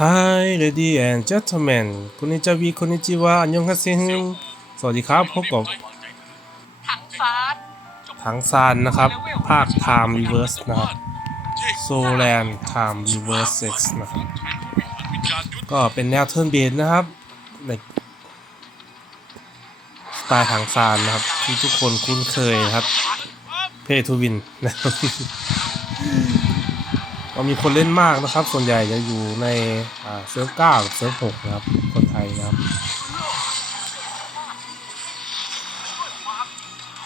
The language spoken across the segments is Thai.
Hi lady and gentlemen คุณนิจาวีคุณนิจิวะอันยองฮาเซนสวัสดีครับ พบกับถังฟาดถังซานนะครับ ภาค Time Reverse นะครับ Solan Time Reverse X นะครับ ก็เป็นแนวเทิร์นเบสนะครับในสไตล์ถังซานนะครับ ที่ทุกคนคุ้นเคยนะครับ เพทูวินนะครับ ก็มีคนเล่นมากนะครับ ส่วนใหญ่จะอยู่ในเซิร์ฟเก้าเซิร์ฟหกนะครับ คนไทยนะครับ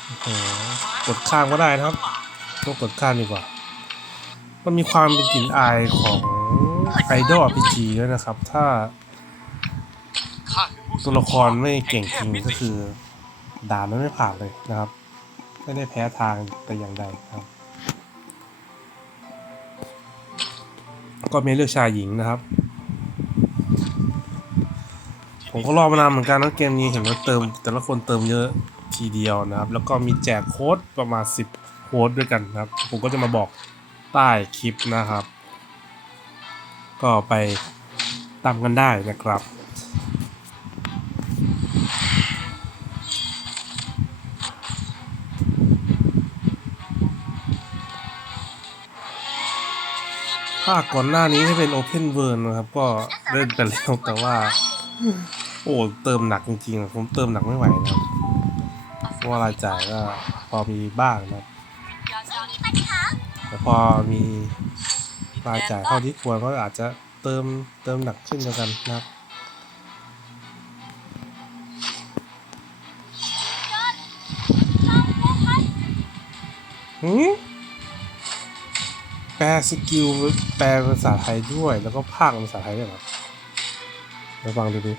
อ้โหกดข้ามก็ได้นะครับต้องกดข้ามดีกว่า มันมีความเป็นกลิ่นอายของไอดอลพีจีด้วยนะครับ ถ้าตัวละครไม่เก่งจริงก็คือด่านนั้นไม่ผ่านเลยนะครับ ไม่ได้แพ้ทางแต่อย่างใดครับ ก็มีเลือกชายหญิงนะครับ ผมก็รอมานานเหมือนกันนะเกมนี้เห็นว่าเติม แต่ละคนเติมเยอะทีเดียวนะครับ แล้วก็มีแจกโค้ดประมาณ 10 โค้ดด้วยกันนะครับ ผมก็จะมาบอกใต้คลิปนะครับ ก็ไปตามกันได้นะครับ ภาคก่อนหน้านี้ที่เป็น Open World นะครับ ก็เล่นไปแล้วแต่ว่า โอ้เติมหนักจริงๆ ผมเติมหนักไม่ไหวนะครับเพราะว่ารายจ่ายก็พอมีบ้างนะครับแต่พอมีรายจ่ายเท่าที่ควรก็อาจจะเติมเติมหนักขึ้นแล้วกันนะครับหืม แปลสกิลแปลภาษาไทยด้วย แล้วก็ภาคภาษาไทยด้วยเหรอไปฟังดูดิ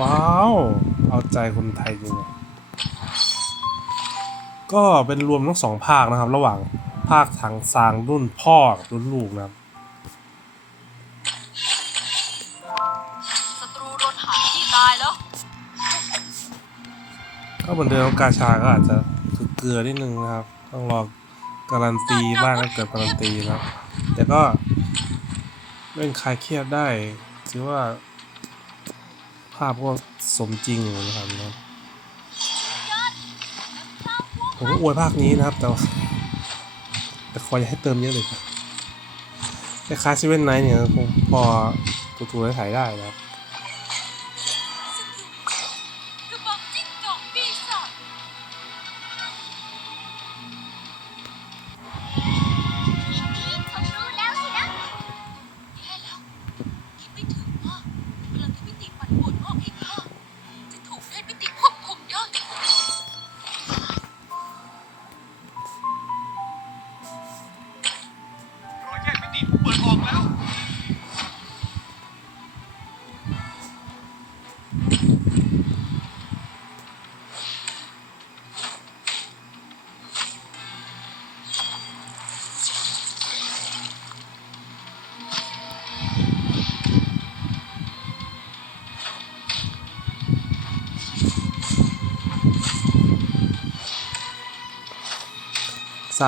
ว้าว เอาใจคนไทยจริงก็เป็นรวมทั้งสองภาคนะครับ ระหว่างภาคทางซางรุ่นพ่อกับรุ่นลูกนะครับ ก็เหมือนเดิมกาชาก็อาจจะเกลือนิดนึงนะครับ ต้องรอการันตีบ้างก็เกิดการันตีนะครับแต่ก็เล่นคลายเครียดได้ถือว่า ภาพก็สมจริงอยู่นะครับนะผมก็อวยภาคนี้นะครับ แต่แต่คอยอยาให้เติมเยอะเลยครับคล้ายๆเซเว่นไนท์เนี่ยคงพอถูๆได้ถ่ายได้นะครับ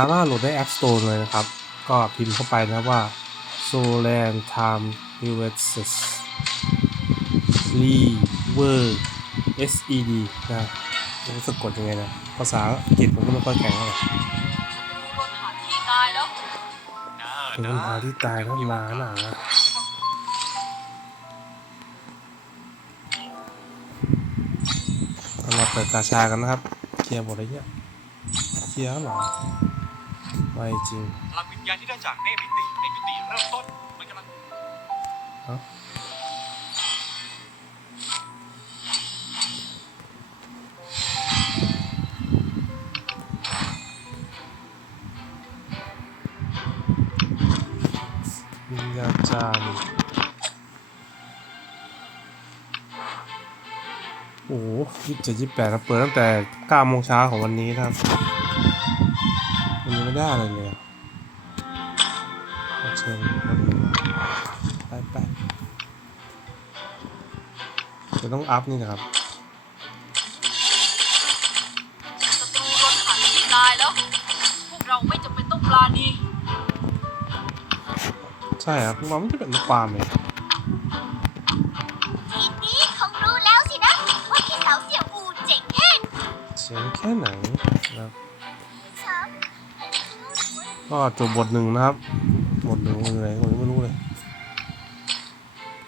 ามารถโหลดได้ App Store เลยนะครับ ก็พิมพ์เข้าไปนะว่า Solan Time Reverses Rever S E D นะมันสะกดยังไงนะ ภาษาอังกฤษผมก็ไม่ค่อยแข็งเท่าไหร่ศัตรูโดนหาที่ตายแล้วเป็นปัญหาที่ตายแล้วมาหนาเราเปิดกาชากันนะครับ เคลียร์หมดเลยเนี่ยเคลียร์แล้วเหรอ ไม่จริงพลังวิญญาณที่ได้จากเนมิติในมิติเริ่มต้นมันกำลังเอ้าวิญญาจารย์โอ้โหยี่สิบเจ็ดยี่สิบแปดนะเปิดตั้งแต่เก้าโมงเช้าของวันนี้นะครับันไม่ได้อะไรเลยเชิญไปไปจะต้องอัพนี่นะครับศัตรูรถหันที่ตายแล้ว พวกเราไม่จำเป็นต้องปลาดีใช่ครับเราไม่จะเป็นต้อปลาเลยทีนี้คงรู้แล้วสินะ ว่าพี่สาเสียวอูเจ๋งแค่ไหน ก็จบบทหนึ่งนะครับ บทหนึ่งคืออะไรผมยังไม่รู้เลย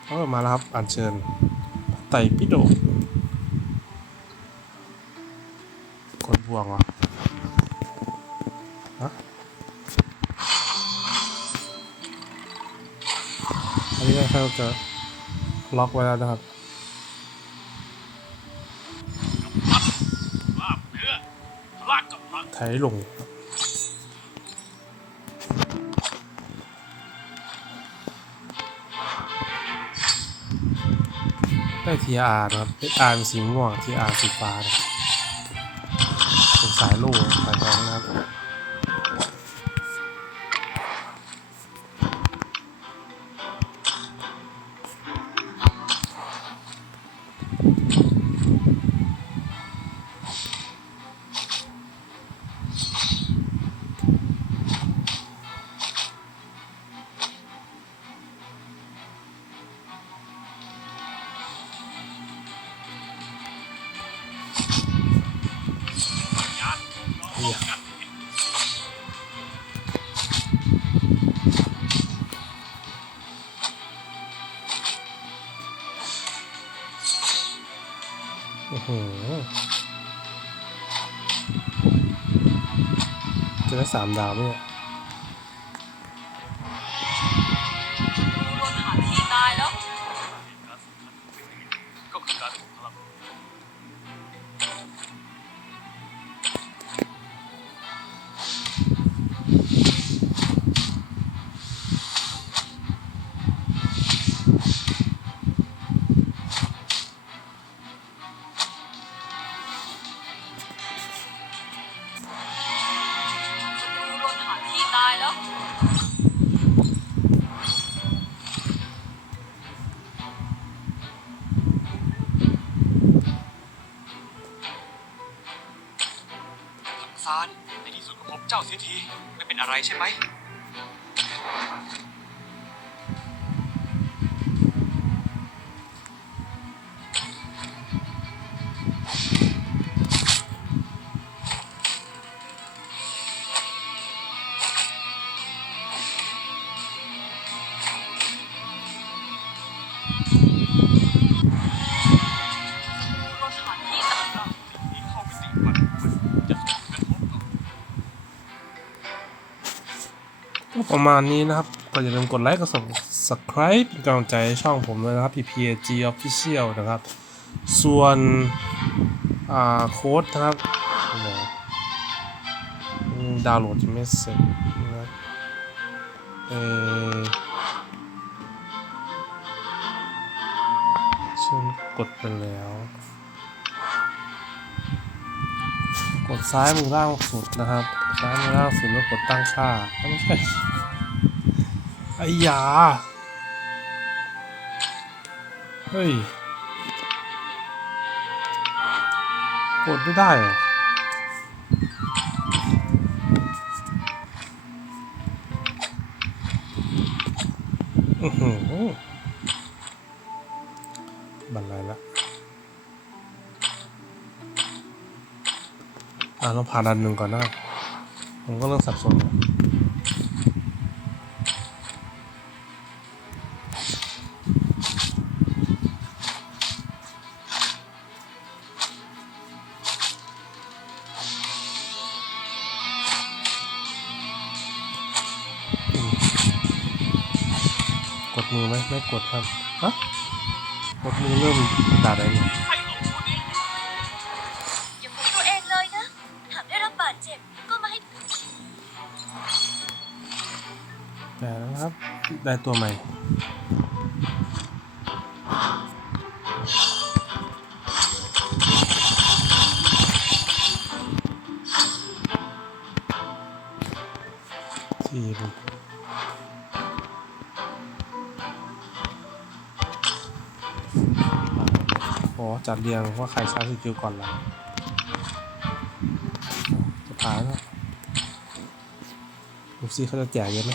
ก็มาแล้วครับอ่านเชิญไต่พิโดกกดพวงเหรอฮะอันนี้ก็จะล็อกไว้แล้วนะครับไถลง ได้ทีอาร์นะครับเป็นอาร์เป็นสีม่วงทีอาร์สีฟ้าเป็นสายลูกสายทองนะครับ จะได้สามดาวไหมเนี่ย จ้าเสียทีไม่เป็นอะไรใช่ไหม ประมาณนี้นะครับ ก็อย่าลืมกดไลค์กด subscribe เป็นกำลังใจให้ช่องผมด้วยนะครับ PPG Official นะครับ ส่วนอ่าโค้ดนะครับดาวน์โหลดยังไม่เสร็จนะครับเออซึ่งกดไปแล้ว กดซ้ายมือล่างสุดนะครับ ซ้ายมือล่าสุดแล้วกดตั้งค่าเอ้าไม่ใช่ไอ้ยา เฮ้ยกดไม่ได้เหรอบันไลละอะเราผ่านดันหนึ่งก่อนนะ ผมก็เริ่มสับสนอยู่กดมือไหมไม่กดครับฮะกดมือเริ่มด่าได้เนี่ย ครับ ได้ตัวใหม่ทีมโอ้จัดเรียงว่าใครใช้สกิลก่อนหลังจะผ่านแล้วดูซิเขาจะแจกเยอะไหม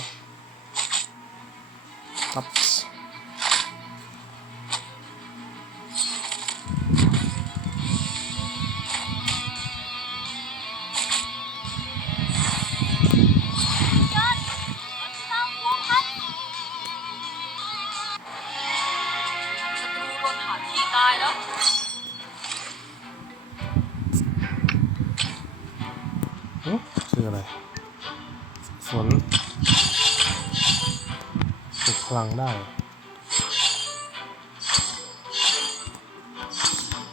ได้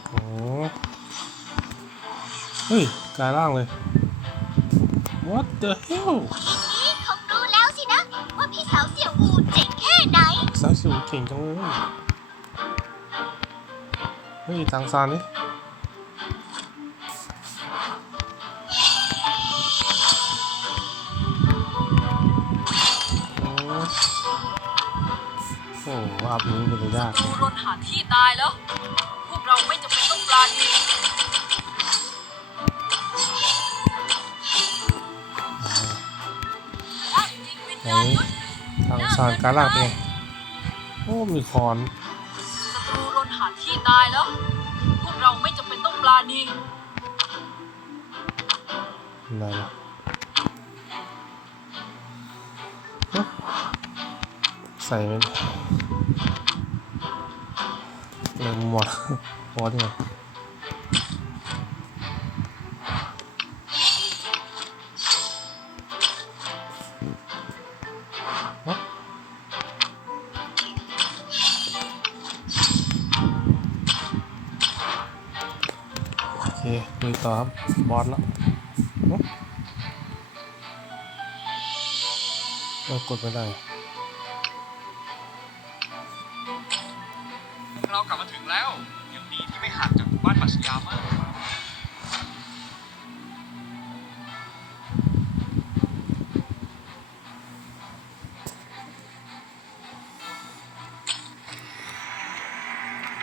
โอ้เฮ้ยกลายร่างเลย What the hell ทีนี้คงรู้แล้วสินะ ว่าพี่สาวเสี่ยวอูเจ๋งแค่ไหน สายสิวเก่งจังเลย เฮ้ยทางซานนี่ โหอัพนี้เป็นยากดูรนหาที่ตายแล้ว พวกเราไม่จำเป็นต้องปลาณีอ้าวจิตวิญไหนญาณยุทธทางซานการล่างเป็นไงโอ้มีคอนศัตรูรนหาที่ตายแล้ว พวกเราไม่จำเป็นต้องปลาณีอะไรล่ะฮะใส่เป็น เริ่มหมดหมดเนี่ยฮะโอเคคุยต่อครับ บอสแล้วเรากดไม่ได้ เรากลับมาถึงแล้ว ยังดีที่ไม่ห่างจากหมู่บ้านปัชญามาก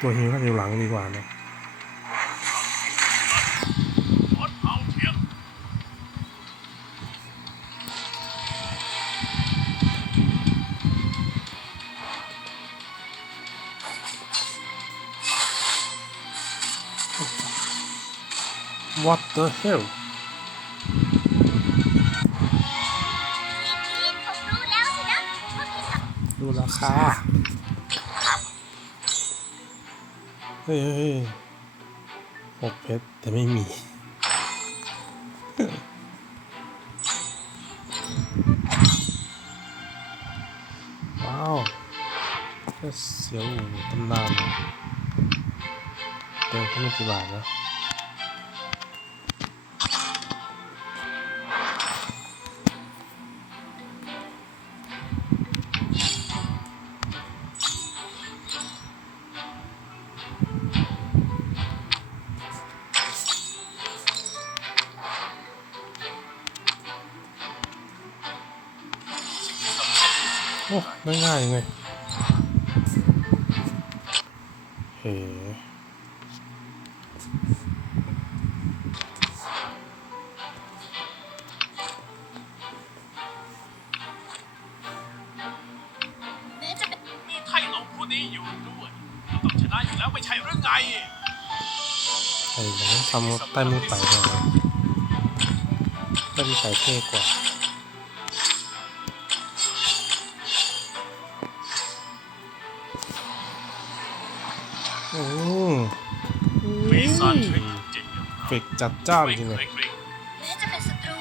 ตัวฮิวก็อยู่หลังดีกว่านะ What the hell ทีนี้คงรู้แล้วสินะว่าพี่สาวดูราคาเฮ้ยเฮ้ยเฮ้ยหกเพชรแต่ไม่มีว้าวแค่เสียวอู่ตำนานเติมแค่ไม่กี่บาทนะ โอ้ไม่ง่ายเลยเฮ้ ทำใต้มือไต่เลยใต้มือไต่เท่กว่าอืมปีศาจเทคเจ็ดอย่างเฟกจัดจ้านจริงเลยแม้จะเป็นศัตรู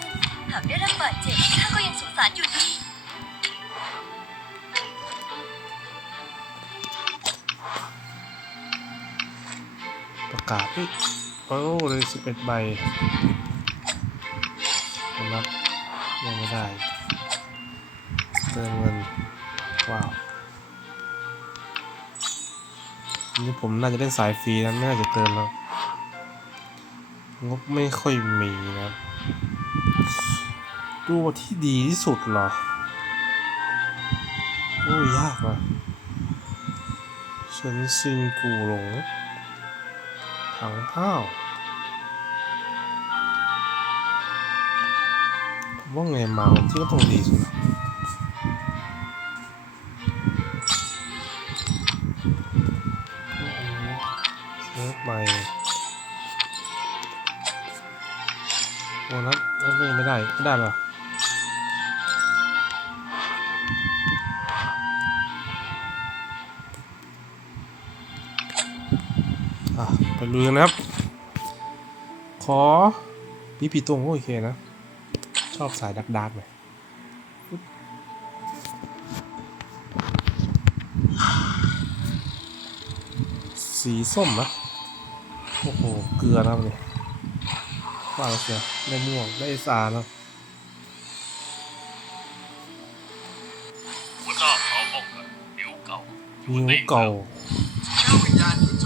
หากได้รับบาดเจ็บข้าก็ยังสงสารอยู่ดีประกาศเฮ้ ยโอ้เลยสิบเอ็ดใบนับยังไม่ได้เติมเงิน ว้าวนี่ผมน่าจะเล่นสายฟรีนะไม่น่าจะเติมแล้ว งบไม่ค่อยมีนะตัวที่ดีที่สุดเหรอ โอ้ยากว่ะเฉินซินกูหลง ถังข้าวว่าไงมาที่ก็ต้องดีสุดนะโอ้โหเซิร์ฟใหม่โอ้นับนับยังไม่ได้ไม่ได้หรอ อะไปลุยกันนะครับ ขอพี่ปีตรงก็โอเคนะ ชอบสายดักดักๆหน่อยสีส้มนะ โอ้โห เกลือนะครับเนี่ยว่าแล้วเชียวได้ม่วง ได้เอสอาร์นะหัวหน้าเผ่าป้องกันนิ้วเก่านิ้วเก่าเจ้าวิญญาณที่จ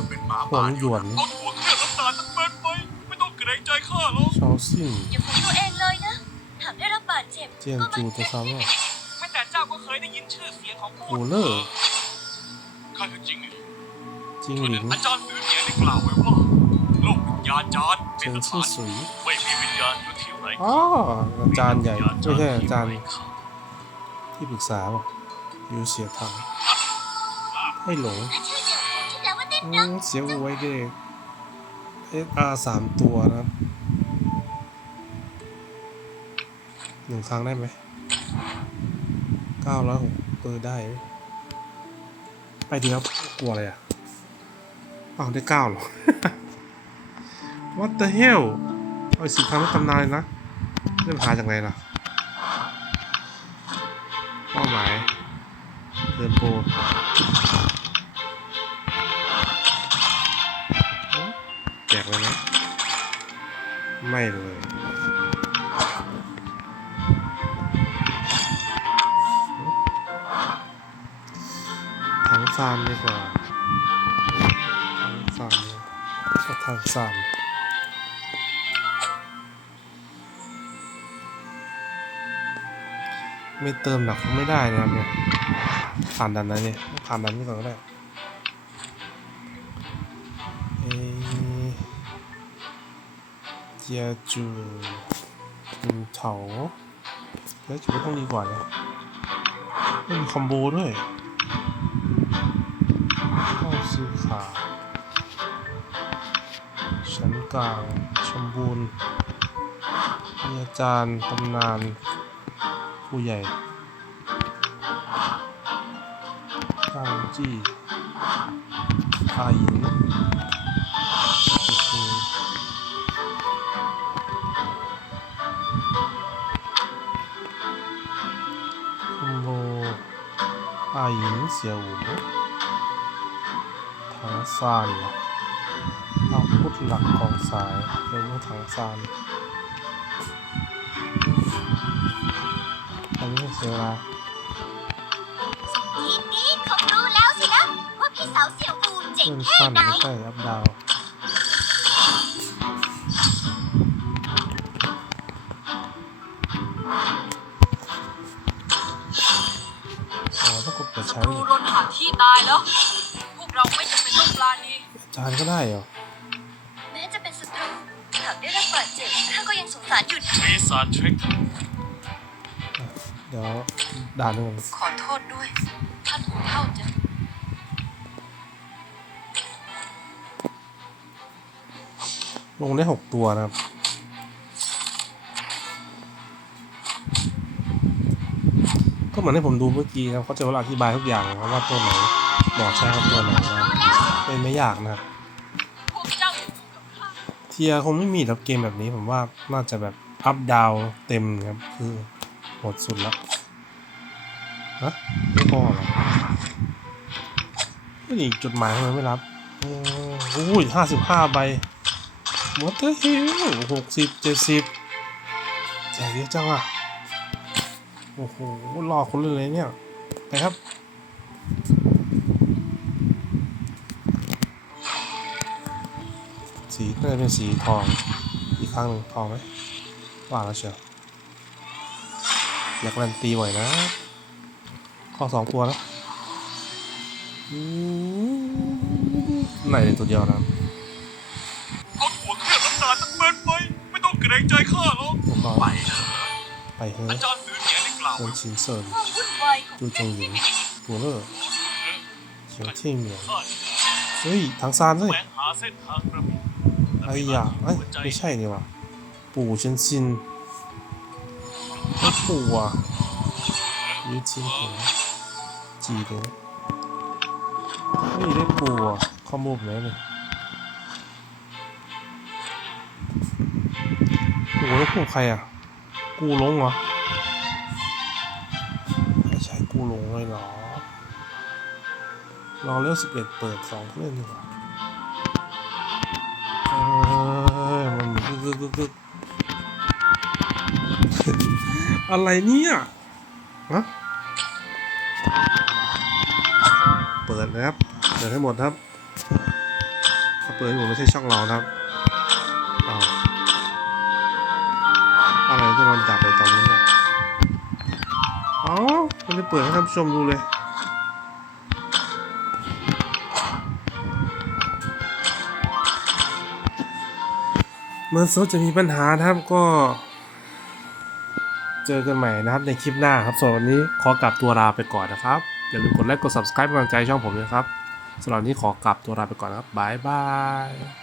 ะเป็นหมาหวป่างหยวนเอาถั่วเครื่องน้ำตาลทั้งเม็ดไปไม่ต้องเกรงใจข้าหรอกชาวซิ่งอย่าฝืนตัวเองเลยนะหากได้รับบาดเจ็บเจียนก็จูมันตัวซ้ำว่าแม้แต่เจ้าก็เคยได้ยินชื่อเสียงของโอเลอร์ข้าคือจริงหรือจริงหลิงอาจารย์ซื้อเสียงได้กล่าวไว้ว่าโลกวิญญาณจารย์เป็เชินงสชื่อถานสุยไม่มีวิญญาณอยู่ที่ไหนอ๋ออาจารย์ใหญ่ไม่ใช่อาจารย์ที่ปรึกษาป่ะยูเสียถังให้หลงชื่ อเดียวที่แปลว่าเต้นอืมเสียงไว้เด็กเอสามตัวนะครับหนึ่งครั้งได้ไหมเก้าร้อยหกเออได้ ไปดีครับกลัวอะไรอะอ้าวได้เก้าหรอ What the hell เอาสิบครั้งไม่ตำนานเลยนะเรื่องหาจากไหนล่ะเป้าหมายเดินโปร ไม่เลยทางซานดีกว่าทางซานชอบทางซานไม่เติมหนักไม่ได้นะครับเนี่ยผ่านดันนั้นเนี่ยผ่านดันนี้ก่อนก็ได้ เจียจูหนึ่งเถาแล้วจุดต้องดีกว่านะไม่มีคอมโบด้วยเข้าซื้อขาชั้นกลางชมบูรณ์มีอาจารย์ตำนานผู้ใหญ่ข้างจี้อายิน อาหยินเสียหูถังซานเอาวุธหลักของสายเรียกว่าถังซานอันนี้เสียเวลาทีนี้คงรู้แล้วสินะว่าพี่สาวเสี่ยวอูเจ๋งเพื่อนแค่ไหนไม่ใช่อัพดาว ตายแล้ว พวกเราไม่จำเป็นต้องปลาณีอาจารย์ก็ได้เหรอ แม้จะเป็นศัตรูหากได้รับบาดเจ็บข้าก็ยังสงสารอยู่ดีปีศาจเช็คเดี๋ยวด่านหนึ่งขอโทษด้วย ท่านหูเท่าจะลงได้หกตัวนะครับ ก็เหมือนที่ผมดูเมื่อกี้นะครับเขาจะเวลาอธิบายทุกอย่างครับว่าตัวไหนเหมาะใช้กับตัวไหนนะเป็นไม่ยากนะครับเทียคงไม่มีครับเกมแบบนี้ผมว่าน่าจะแบบอัพดาวเต็มครับคือหมดสุดแล้วฮะไม่พอหรอไม่จดหมายทำไมไม่รับโอ้โหห้าสิบห้าใบหมอเตอร์ฮิลหกสิบเจ็ดสิบแจกเยอะจังอะ โอ้โหรอคนเลยเลยเนี่ยไปครับสีน่าจะเป็นสีทองอีกครั้งหนึ่งทองไหมว่าแล้วเชียวอยากการันตีบ่อยนะข้อสองตัวนะอืมไหนเลยตัวเดียวนะเอาถั่วเครื่องน้ำตาลทั้งเม็ดไปไม่ต้องเกรงใจข้าหรอกตัวเขาไปเถอะไปเฮ้อายจารย์ซื้อ เสียงได้กล่าวเซิไว้นชินเซินความวุ่นวายของจูจงหยินตัวเลอร์เขียวเที่ยงเหมียวข้าเฮ้ยทางซานด้วยแหวงหาเส้นทางกระบี่ไอ้ยาเอ้ยไม่ใช่นี่ว่ะปู่เชนซินไม่ปู่อะยูจินหัวจีเลยเฮ้ยได้ปู่อะข้อมูลไหนเลยปู่แล้วปู่ใครอะ กูลงเหรอ รอเลือกสิบเอ็ดเปิดสองผู้เล่นดีกว่าเอ้ยมันกึกกึกกึกกึกอะไรเนี่ยฮะเปิดนะครับ เปิดให้หมดครับ ถ้าเปิดให้หมดไม่ใช่ช่องเรานะครับอ้าวอะไรจะนอนจับไปตอนนี้เนี่ยอ๋อไม่ได้เปิดให้ท่านผู้ชมดูเลย เมื่อโซจะมีปัญหานะครับก็ เจอกันใหม่นะครับในคลิปหน้าครับสำหรับวันนี้ขอกลับตัวลาไปก่อนนะครับ อย่าลืมกดไลค์กด subscribe เป็นกำลังใจช่องผมนะครับสำหรับวันนี้ขอกลับตัวลาไปก่อนนะครับบายบาย